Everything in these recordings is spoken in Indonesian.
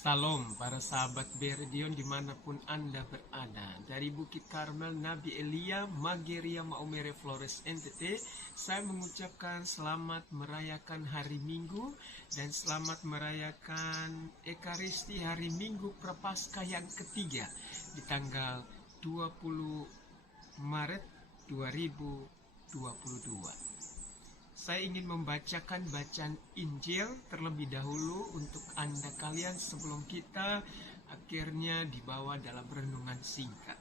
Salam para sahabat Berdion dimanapun Anda berada. Dari Bukit Karmel Nabi Elia, Mageria Maumere Flores NTT, saya mengucapkan selamat merayakan hari Minggu dan selamat merayakan Ekaristi hari Minggu Prapaskah yang ketiga di tanggal 20 Maret 2022. Saya ingin membacakan bacaan Injil terlebih dahulu untuk Anda kalian sebelum kita akhirnya dibawa dalam renungan singkat.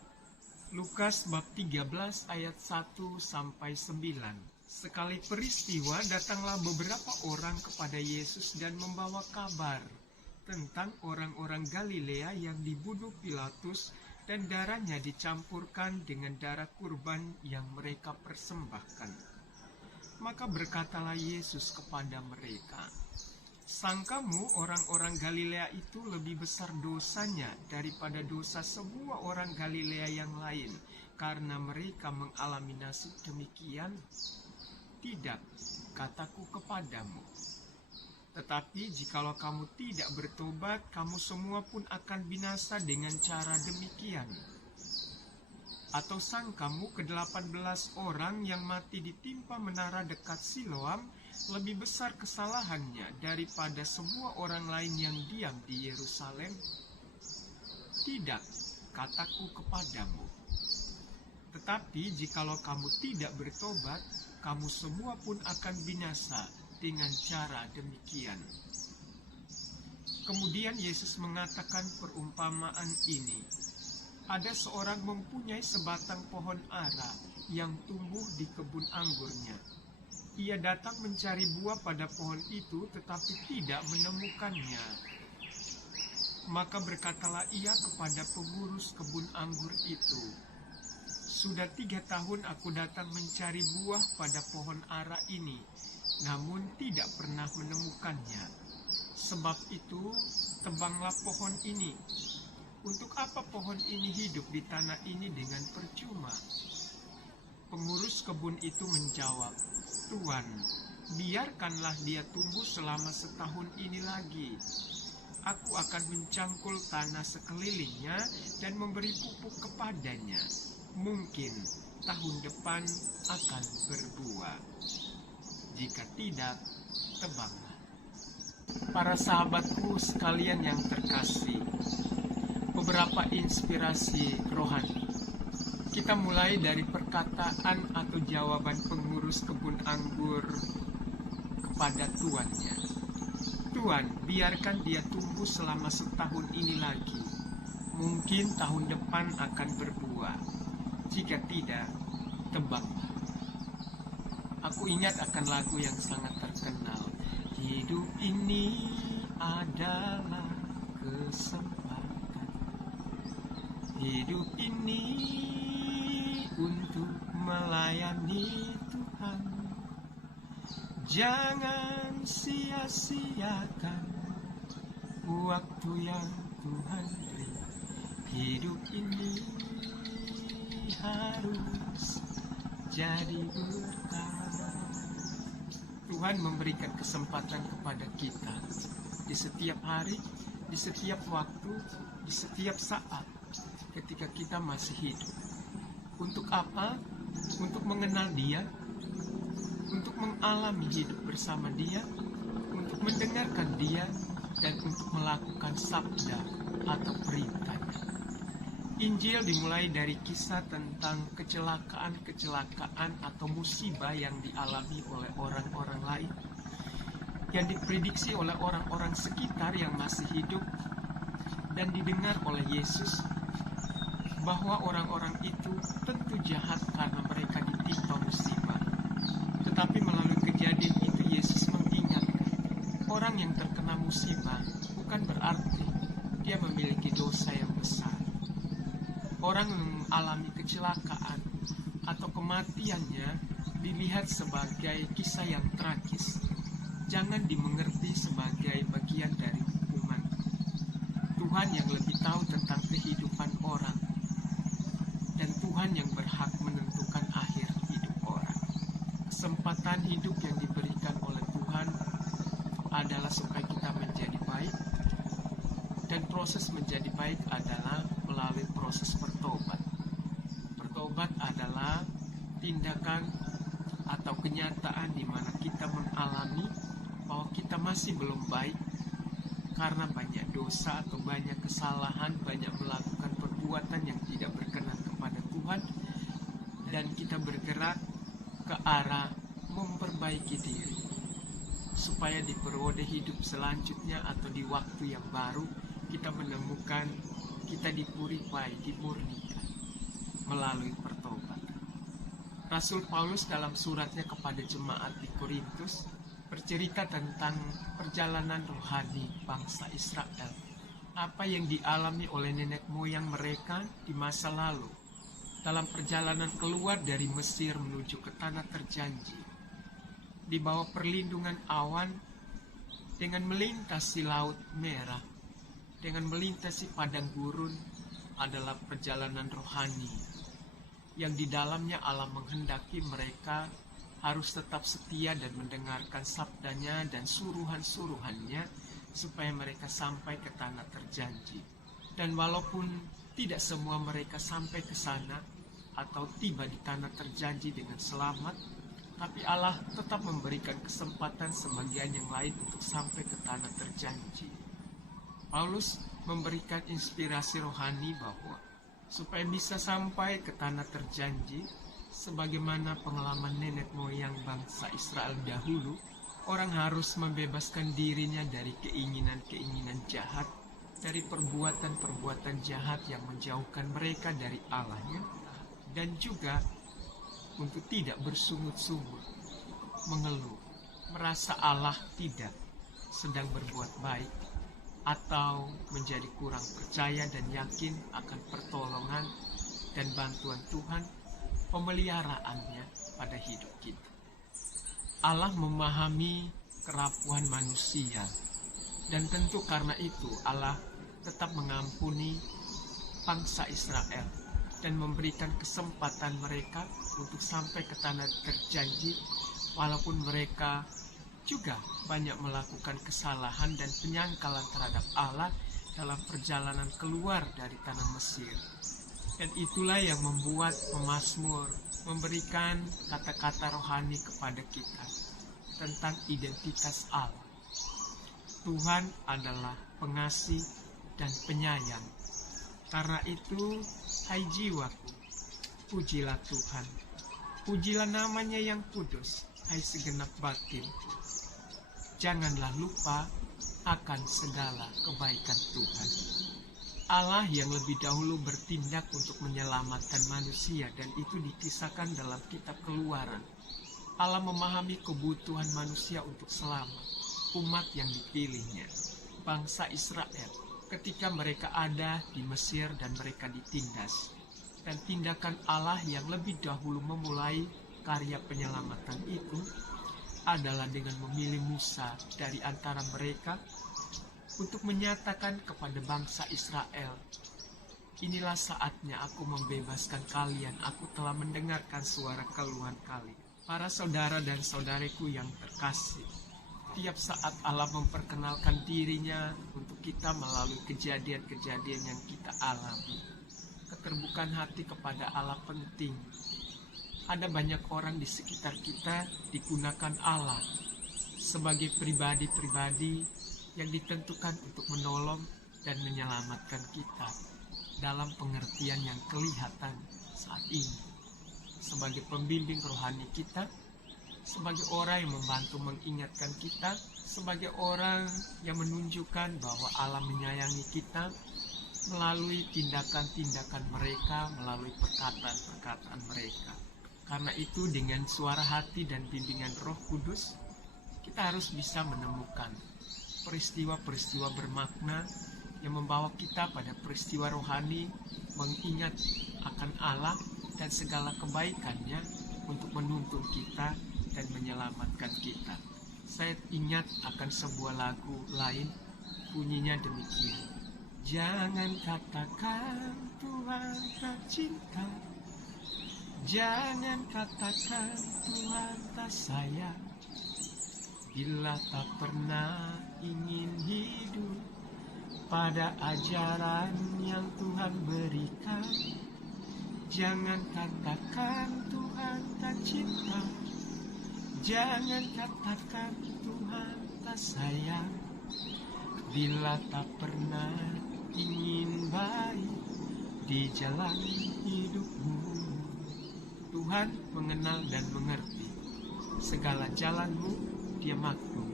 Lukas bab 13 ayat 1 sampai 9. Sekali peristiwa datanglah beberapa orang kepada Yesus dan membawa kabar tentang orang-orang Galilea yang dibunuh Pilatus dan darahnya dicampurkan dengan darah kurban yang mereka persembahkan. Maka berkatalah Yesus kepada mereka, "Sangkamu orang-orang Galilea itu lebih besar dosanya daripada dosa semua orang Galilea yang lain, karena mereka mengalami nasib demikian? Tidak, kataku kepadamu. Tetapi jikalau kamu tidak bertobat, kamu semua pun akan binasa dengan cara demikian. Atau sangkamu ke-18 orang yang mati ditimpa menara dekat Siloam lebih besar kesalahannya daripada semua orang lain yang diam di Yerusalem? Tidak, kataku kepadamu. Tetapi jikalau kamu tidak bertobat, kamu semua pun akan binasa dengan cara demikian." Kemudian Yesus mengatakan perumpamaan ini. Ada seorang mempunyai sebatang pohon ara yang tumbuh di kebun anggurnya. Ia datang mencari buah pada pohon itu tetapi tidak menemukannya. Maka berkatalah ia kepada pengurus kebun anggur itu, "Sudah 3 tahun aku datang mencari buah pada pohon ara ini, namun tidak pernah menemukannya. Sebab itu, tebanglah pohon ini. Untuk apa pohon ini hidup di tanah ini dengan percuma?" Pengurus kebun itu menjawab, "Tuan, biarkanlah dia tumbuh selama setahun ini lagi. Aku akan mencangkul tanah sekelilingnya dan memberi pupuk kepadanya. Mungkin tahun depan akan berbuah. Jika tidak, tebanglah." Para sahabatku sekalian yang terkasih, beberapa inspirasi rohani. Kita mulai dari perkataan atau jawaban pengurus kebun anggur kepada tuannya. "Tuan, biarkan dia tumbuh selama setahun ini lagi. Mungkin tahun depan akan berbuah. Jika tidak, tebanglah." Aku ingat akan lagu yang sangat terkenal. Hidup ini adalah kesempatan. Hidup ini untuk melayani Tuhan. Jangan sia-siakan waktu yang Tuhan beri. Hidup ini harus jadi berkah. Tuhan memberikan kesempatan kepada kita di setiap hari, di setiap waktu, di setiap saat ketika kita masih hidup. Untuk apa? Untuk mengenal Dia, untuk mengalami hidup bersama Dia, untuk mendengarkan Dia, dan untuk melakukan sabda atau perintahnya. Injil dimulai dari kisah tentang kecelakaan atau musibah yang dialami oleh orang-orang lain, yang diprediksi oleh orang-orang sekitar yang masih hidup, dan didengar oleh Yesus bahwa orang-orang itu tentu jahat karena mereka ditimpa musibah. Tetapi melalui kejadian itu Yesus mengingatkan, orang yang terkena musibah bukan berarti dia memiliki dosa yang besar. Orang yang mengalami kecelakaan atau kematiannya dilihat sebagai kisah yang tragis. Jangan dimengerti sebagai bagian dari hukuman. Tuhan yang lebih tahu tentang kehidupan orang, dan Tuhan yang berhak menentukan akhir hidup orang. Kesempatan hidup yang diberikan oleh Tuhan adalah supaya kita menjadi baik dan Dan proses menjadi baik adalah melalui proses bertobat. Bertobat adalah tindakan atau kenyataan di mana kita mengalami bahwa kita masih belum baik karena banyak dosa atau banyak kesalahan, banyak melakukan perbuatan yang tidak berkenan kepada Tuhan, dan kita bergerak ke arah memperbaiki diri supaya di periode hidup selanjutnya atau di waktu yang baru kita menemukan kita dipurify, dimurnikan melalui pertobatan. Rasul Paulus dalam suratnya kepada jemaat di Korintus bercerita tentang perjalanan rohani bangsa Israel, apa yang dialami oleh nenek moyang mereka di masa lalu dalam perjalanan keluar dari Mesir menuju ke tanah terjanji di bawah perlindungan awan, dengan melintasi Laut Merah, dengan melintasi padang gurun. Adalah perjalanan rohani yang di dalamnya Allah menghendaki mereka harus tetap setia dan mendengarkan sabdanya dan suruhan-suruhannya supaya mereka sampai ke tanah terjanji. Dan walaupun tidak semua mereka sampai ke sana atau tiba di tanah terjanji dengan selamat, tapi Allah tetap memberikan kesempatan sebagian yang lain untuk sampai ke tanah terjanji. Paulus memberikan inspirasi rohani bahwa supaya bisa sampai ke tanah terjanji, sebagaimana pengalaman nenek moyang bangsa Israel dahulu, orang harus membebaskan dirinya dari keinginan-keinginan jahat, dari perbuatan-perbuatan jahat yang menjauhkan mereka dari Allahnya, dan juga untuk tidak bersungut-sungut, mengeluh, merasa Allah tidak sedang berbuat baik, atau menjadi kurang percaya dan yakin akan pertolongan dan bantuan Tuhan, pemeliharaannya pada hidup kita. Allah memahami kerapuhan manusia, dan tentu karena itu Allah tetap mengampuni bangsa Israel dan memberikan kesempatan mereka untuk sampai ke tanah terjanji, walaupun mereka juga banyak melakukan kesalahan dan penyangkalan terhadap Allah dalam perjalanan keluar dari tanah Mesir. Dan itulah yang membuat pemazmur memberikan kata-kata rohani kepada kita tentang identitas Allah. Tuhan adalah pengasih dan penyayang. Karena itu, hai jiwaku, pujilah Tuhan. Pujilah namanya yang kudus, hai segenap batin. Janganlah lupa akan segala kebaikan Tuhan. Allah yang lebih dahulu bertindak untuk menyelamatkan manusia, dan itu dikisahkan dalam kitab Keluaran. Allah memahami kebutuhan manusia untuk selamat, umat yang dipilihnya, bangsa Israel, ketika mereka ada di Mesir dan mereka ditindas. Dan tindakan Allah yang lebih dahulu memulai karya penyelamatan itu adalah dengan memilih Musa dari antara mereka untuk menyatakan kepada bangsa Israel, inilah saatnya aku membebaskan kalian, aku telah mendengarkan suara keluhan kalian. Para saudara dan saudariku yang terkasih, tiap saat Allah memperkenalkan dirinya untuk kita melalui kejadian-kejadian yang kita alami. Keterbukaan hati kepada Allah penting. Ada banyak orang di sekitar kita digunakan Allah sebagai pribadi-pribadi yang ditentukan untuk menolong dan menyelamatkan kita dalam pengertian yang kelihatan saat ini. Sebagai pembimbing rohani kita, sebagai orang yang membantu mengingatkan kita, sebagai orang yang menunjukkan bahwa Allah menyayangi kita melalui tindakan-tindakan mereka, melalui perkataan-perkataan mereka. Karena itu dengan suara hati dan bimbingan Roh Kudus, kita harus bisa menemukan peristiwa-peristiwa bermakna yang membawa kita pada peristiwa rohani, mengingat akan Allah dan segala kebaikannya untuk menuntun kita dan menyelamatkan kita. Saya ingat akan sebuah lagu lain, bunyinya demikian. Jangan katakan Tuhan tak cinta, jangan katakan Tuhan tak sayang, bila tak pernah ingin hidup pada ajaran yang Tuhan berikan. Jangan katakan Tuhan tak cinta, jangan katakan Tuhan tak sayang, bila tak pernah ingin baik di jalan hidupmu. Tuhan mengenal dan mengerti segala jalanmu, Dia maklum.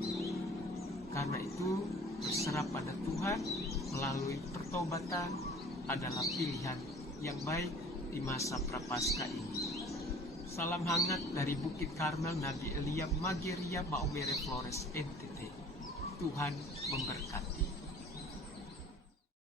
Karena itu berserah pada Tuhan melalui pertobatan adalah pilihan yang baik di masa prapaskah ini. Salam hangat dari Bukit Karmel Nabi Elia Mageria Maumere Flores NTT. Tuhan memberkati.